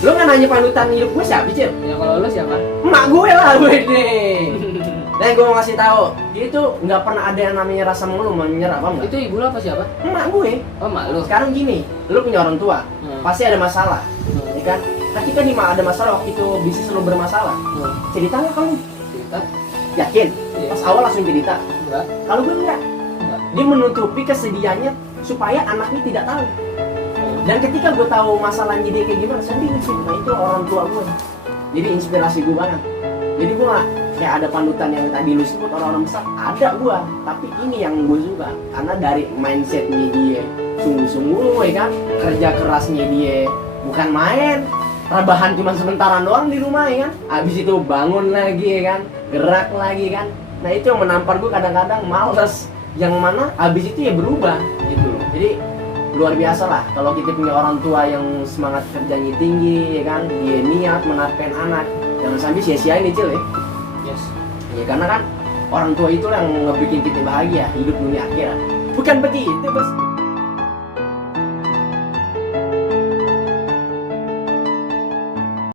Lu nggak nanya panutan hidup gue siapa, Cil? Ya kalau lu siapa? Emak gue lah, gue nih. Dan gue mau ngasih tahu, dia itu nggak pernah ada yang namanya rasa mengeluh, menyerah, apa enggak? Itu ibu lu apa siapa? Emak gue. Oh, mak lu. Sekarang gini, lu punya orang tua, pasti ada masalah, ya kan? Ketika di ada masalah waktu itu bisnis lu bermasalah, cerita nggak kamu? Cerita? Yakin? Iya. Pas awal langsung cerita. Enggak. Kalau gue enggak. Dia menutupi kesedihannya supaya anaknya tidak tahu. Dan ketika gue tahu masalahnya dia kayak gimana, saya bingung sih. Nah itu orang tua gue. Jadi inspirasi gue banget. Jadi gue nggak kayak ada panutan yang tadi lu sebut orang-orang besar. Ada gue, tapi ini yang gue suka karena dari mindsetnya dia sungguh-sungguh, ya kan? Kerja kerasnya dia bukan main. Rebahan cuma sementaran doang di rumah, ya kan? Abis itu bangun lagi, ya kan? Gerak lagi, kan? Nah itu yang menampar gue kadang-kadang males. Yang mana abis itu ya berubah gitu loh. Jadi luar biasa lah kalau kita punya orang tua yang semangat kerjanya tinggi, ya kan, dia niat menafkahin anak, jangan sampai sia-siain nih, Cil, ya. Yes. Ya karena kan orang tua itu yang ngebikin kita bahagia hidup dunia akhirat, bukan begitu, Bos?